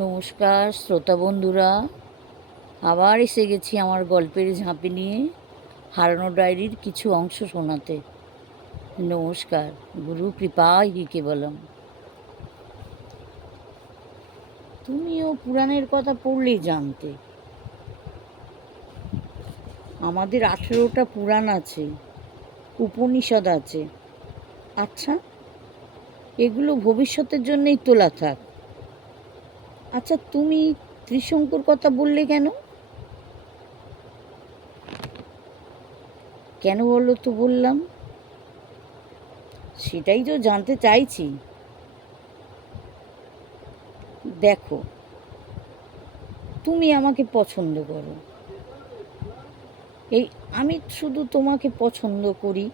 নমস্কার শ্রোতা বন্ধুরা, আবার এসে গেছি আমার গল্পের ঝাঁপি নিয়ে হারানো ডায়েরির কিছু অংশ শোনাতে। নমস্কার। গুরু কৃপায় হি কেবলম। তুমিও পুরাণের কথা পড়লেই জানতে। আমাদের 18টা পুরাণ আছে, উপনিষদ আছে। আচ্ছা, এগুলো ভবিষ্যতের জন্যই তোলা থাক। আচ্ছা, তুমি ত্রিশঙ্কুর কথা বললে কেন? কেন বলো তো বললাম? সেটাই তো জানতে চাইছি। দেখো, তুমি আমাকে পছন্দ করো, এই আমি শুধু তোমাকে পছন্দ করি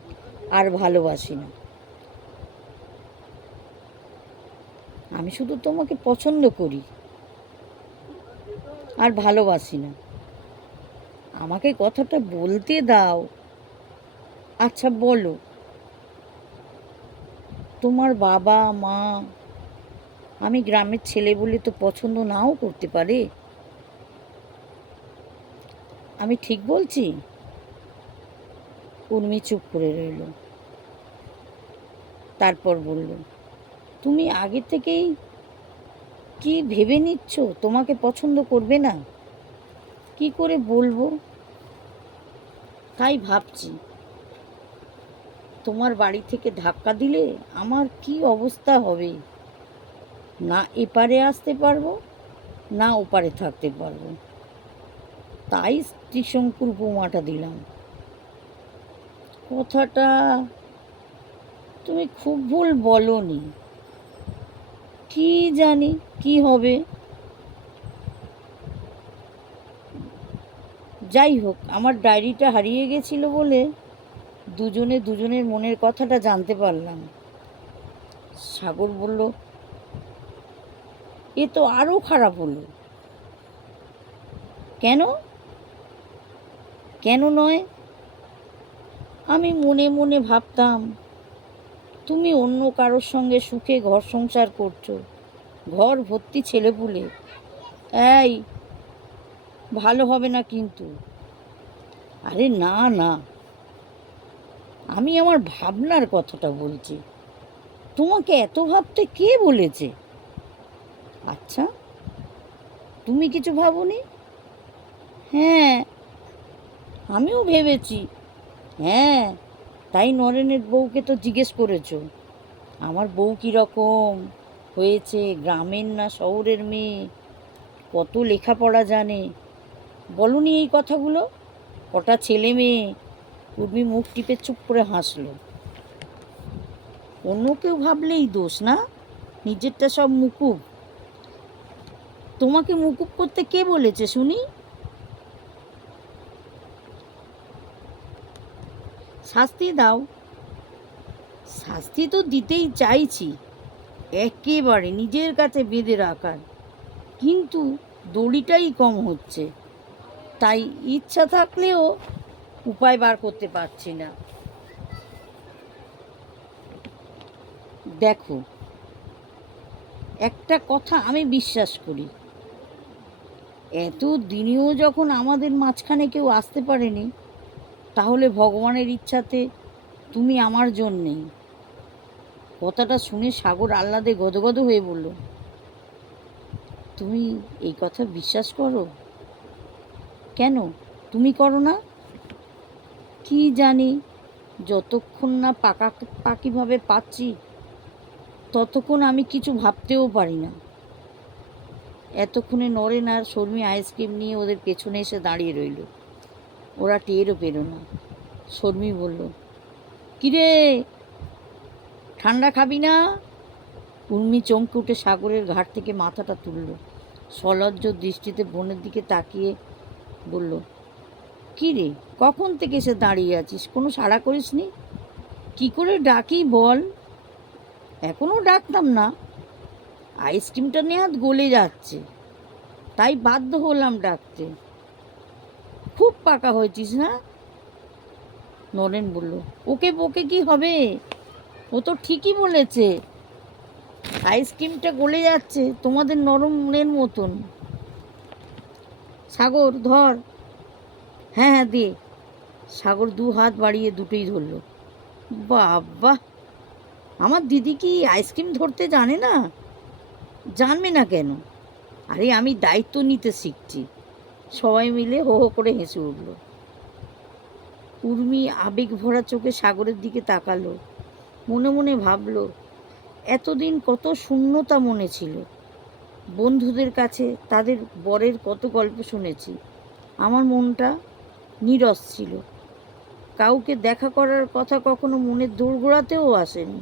আর ভালোবাসি না। আমি শুধু তোমাকে পছন্দ করি আর ভালোবাসি না। আমাকে কথাটা বলতে দাও। আচ্ছা বলো, তোমার বাবা মা আমি গ্রামের ছেলে বলে তো পছন্দ নাও করতে পারে। আমি ঠিক বলছি? উর্মি চুপ করে রইল। তারপর বলল, তুমি আগে থেকেই কি ভেবে নিচ্ছ তোমাকে পছন্দ করবে না? কি করে বলবো? তাই ভাবছি, তোমার বাড়ি থেকে ধাক্কা দিলে আমার কি অবস্থা হবে। না এপারে আসতে পারবো, না ওপারে থাকতে পারবো। তাই ত্রিশঙ্কুর উপমাটা দিলাম। কথাটা তুমি খুব ভুল বলনি। কি জানি কি হবে। যাই হোক, আমার ডায়েরিটা হারিয়ে গেছিল বলে দুজনে দুজনের মনের কথাটা জানতে পারলাম। সাগর বলল, এ তো আরও খারাপ হলো। কেন? কেন নয়? আমি মনে মনে ভাবতাম তুমি অন্য কারোর সঙ্গে সুখে ঘর সংসার করছো, ঘর ভর্তি ছেলেপুলে। এই, ভালো হবে না কিন্তু। আরে না না, আমি আমার ভাবনার কথাটা বলছি। তোমাকে এত ভাবতে কে বলেছে? আচ্ছা, তুমি কিছু ভাবোনি? হ্যাঁ, আমিও ভেবেছি। হ্যাঁ, তাই নরেনের বউকে তো জিজ্ঞেস করেছো আমার বউ কীরকম হয়েছে, গ্রামের না শহরের মেয়ে, কত লেখাপড়া জানে। বলনি এই কথাগুলো? কটা ছেলে মেয়ে? উর্মি মুখ টিপে চুপ করে হাসলো। অন্য কেউ ভাবলেই দোষ না, নিজেরটা সব মুকুব। তোমাকে মুকুব করতে কে বলেছে শুনি? শাস্তি দাও। শাস্তি তো দিতেই চাইছি, একেবারে নিজের কাছে বেঁধে রাখার, কিন্তু দড়িটাই কম হচ্ছে। তাই ইচ্ছা থাকলেও উপায় বার করতে পারছি না। দেখো, একটা কথা আমি বিশ্বাস করি, এত দিনেও যখন আমাদের মাঝখানে কেউ আসতে পারেনি, তাহলে ভগবানের ইচ্ছাতে তুমি আমার জন্যেই। কথাটা শুনে সাগর আহ্লাদে গদগদ হয়ে বলল, তুমি এই কথা বিশ্বাস করো? কেন, তুমি করো না? কি জানি, যতক্ষণ না পাকিভাবে পাচ্ছি ততক্ষণ আমি কিছু ভাবতেও পারি না। এতক্ষণে নরেন আর শর্মী আইসক্রিম নিয়ে ওদের পেছনে এসে দাঁড়িয়ে রইল। ওরা টেরও পেল না। শর্মী বলল, কিরে, ঠান্ডা খাবি না? উর্মি চমকে উঠে সাগরের ঘাট থেকে মাথাটা তুলল। সলজ্জ দৃষ্টিতে বোনের দিকে তাকিয়ে বলল, কী রে, কখন থেকে এসে দাঁড়িয়ে আছিস, কোনো সাড়া করিসনি? কি করে ডাকি বল? এখনও ডাকতাম না, আইসক্রিমটা নেহাত গলে যাচ্ছে, তাই বাধ্য হলাম ডাকতে। খুব পাকা হয়েছিস না? নরেন বলল, ওকে বকে কি হবে, ও তো ঠিকই বলেছে। আইসক্রিমটা গলে যাচ্ছে তোমাদের নরম মনের মতন। সাগর ধর। হ্যাঁ হ্যাঁ দে। সাগর 2 হাত বাড়িয়ে দুটোই ধরল। বাবা, আমার দিদি কি আইসক্রিম ধরতে জানে না? জানবে না কেন? আরে আমি দায়িত্ব নিতে শিখছি। সবাই মিলে হো হো করে হেসে উঠল। উর্মি আবেগ ভরা চোখে সাগরের দিকে তাকালো। মনে মনে ভাবল, এতদিন কত শূন্যতা মনে ছিল। বন্ধুদের কাছে তাদের বরের কত গল্প শুনেছি। আমার মনটা নীরস ছিল। কাউকে দেখা করার কথা কখনো মনের দোরগোড়াতেও আসেনি।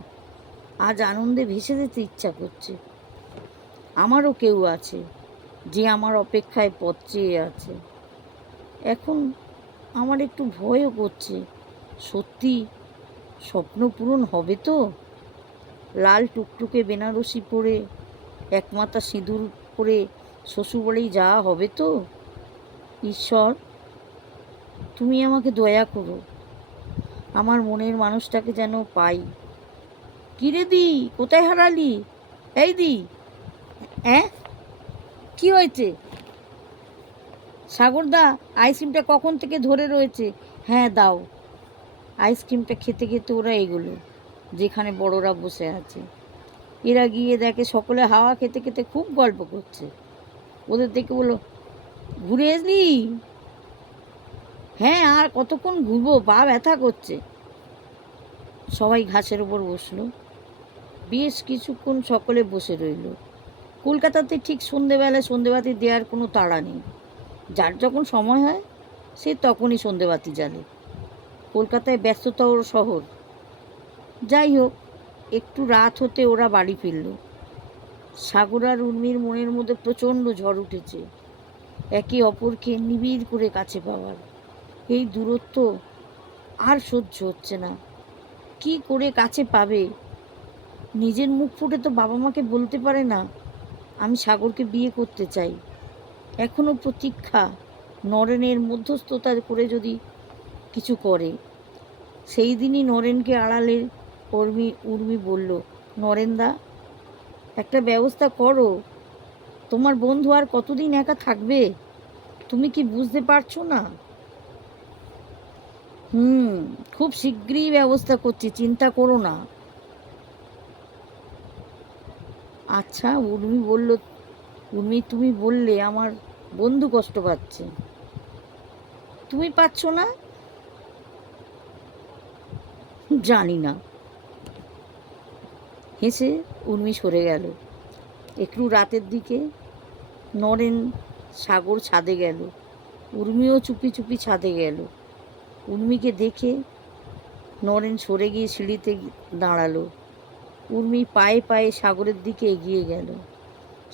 আজ আনন্দে ভেসে যেতে ইচ্ছা করছে। আমারও কেউ আছে যে আমার অপেক্ষায় পথ চেয়ে আছে। এখন আমার একটু ভয়ও করছে। সত্যি স্বপ্ন পূরণ হবে তো? লাল টুকটুকে বেনারসি পরে একমাথা সিঁদুর পরে শ্বশুরবাড়ি যাওয়া হবে তো? ঈশ্বর, তুমি আমাকে দয়া করো। আমার মনের মানুষটাকে যেন পাই। কিরে দি, কোথায় হারালি? এই দি। হ্যাঁ, কি হয়েছে? সাগরদা, আইসক্রিমটা কখন থেকে ধরে রয়েছে। হ্যাঁ দাও। আইসক্রিমটা খেতে খেতে ওরা এগোলো যেখানে বড়রা বসে আছে। এরা গিয়ে দেখে সকলে হাওয়া খেতে খেতে খুব গল্প করছে। ওদের দেখে বলল, ঘুরে এসলি? হ্যাঁ, আর কতক্ষণ ঘুরবো, পা ব্যথা করছে। সবাই ঘাসের ওপর বসলো। বেশ কিছুক্ষণ সকলে বসে রইল। কলকাতাতে ঠিক সন্ধেবেলায় সন্ধেবাতি দেওয়ার কোনো তাড়া নেই। যার যখন সময় হয় সে তখনই সন্ধেবাতি জ্বালে। কলকাতায় ব্যস্ততর শহর। যাই হোক, একটু রাত হতে ওরা বাড়ি ফিরল। সাগর আর উর্মির মনের মধ্যে প্রচণ্ড ঝড় উঠেছে একে অপরকে নিবিড় করে কাছে পাওয়ার। এই দূরত্ব আর সহ্য হচ্ছে না। কি করে কাছে পাবে? নিজের মুখ ফুটে তো বাবা মাকে বলতে পারে না আমি সাগরকে বিয়ে করতে চাই। এখনো প্রতীক্ষা, নরেনের মধ্যস্থতা করে যদি কিছু করে। সেই দিনই নরেনকে আড়ালে উর্মি বলল, নরেনদা, একটা ব্যবস্থা করো। তোমার বন্ধু আর কতদিন একা থাকবে? তুমি কি বুঝতে পারছো না? খুব শীঘ্রই ব্যবস্থা করছি, চিন্তা করো না। আচ্ছা, উর্মি তুমি বললে আমার বন্ধু কষ্ট পাচ্ছে, তুমি পাচ্ছ না? জানি না। হেসে উর্মি সরে গেল। একটু রাতের দিকে নরেন সাগর ছাদে গেল। উর্মিও চুপি চুপি ছাদে গেল। উর্মিকে দেখে নরেন সরে গিয়ে সিঁড়িতে দাঁড়ালো। উর্মি পায়ে পায়ে সাগরের দিকে এগিয়ে গেল।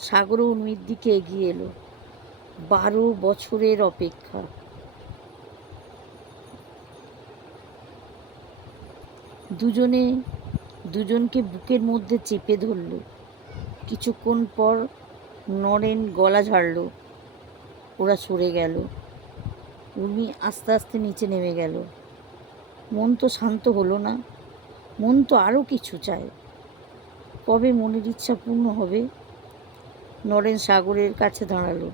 সাগরও উর্মির দিকে এগিয়ে এলো। 12 বছরের অপেক্ষা। দুজনে দুজনকে বুকের মধ্যে চেপে ধরল। কিছুক্ষণ পর নরেন গলা ঝাড়ল। ওরা সরে গেল। উর্মি আস্তে আস্তে নিচে নেমে গেল। মন তো শান্ত হলো না, মন তো আরও কিছু চায়। কবে মনের ইচ্ছা পূর্ণ হবে? নরেন সাগরের কাছে দাঁড়ালো।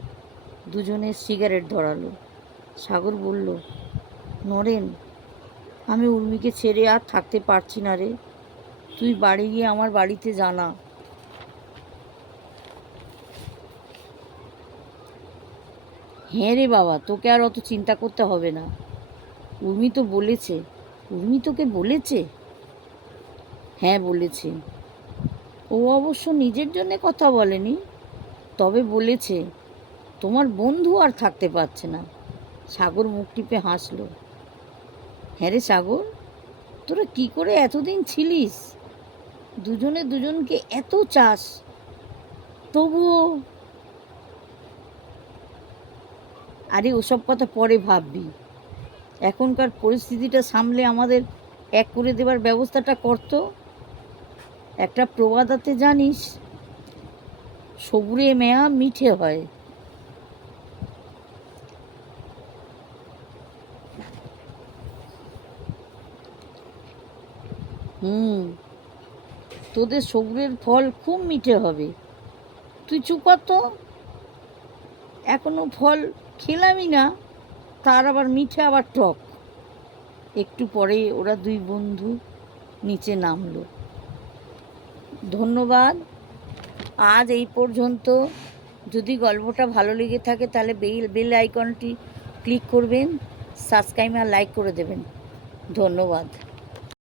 দুজনে সিগারেট ধরালো। সাগর বলল, নরেন, আমি উর্মিকে ছেড়ে আর থাকতে পারছি না রে। তুই বাড়ি গিয়ে আমার বাড়িতে জানা। হ্যাঁ রে বাবা, তোকে আর অত চিন্তা করতে হবে না। উর্মি তো বলেছে। উর্মি তোকে বলেছে? হ্যাঁ বলেছে। ও অবশ্য নিজের জন্যে কথা বলেনি, তবে বলেছে তোমার বন্ধু আর থাকতে পারছে না। সাগর মুখ টিপে হাসল। হ্যাঁ রে সাগর, তোরা কি করে এতদিন ছিলিস? দুজনে দুজনকে এত চাস, তবুও। আরে ওসব কথা পরে ভাববি। এখনকার পরিস্থিতিটা সামলে আমাদের এক করে দেবার ব্যবস্থাটা করতো। একটা প্রবাদ আছে জানিস, সবুরে মেয়া মিঠে হয়। হুম তোদের সবুরের ফল খুব মিঠে হবে। তুই চুপ কর তো, এখনো ফল খেলামই না, তার আবার মিঠে আবার টক। একটু পরে ওরা দুই বন্ধু নিচে নামলো। ধন্যবাদ, আজ এই পর্যন্ত। যদি গল্পটা ভালো লেগে থাকে তাহলে বেল আইকনটি ক্লিক করবেন, সাবস্ক্রাইব আর লাইক করে দেবেন। ধন্যবাদ।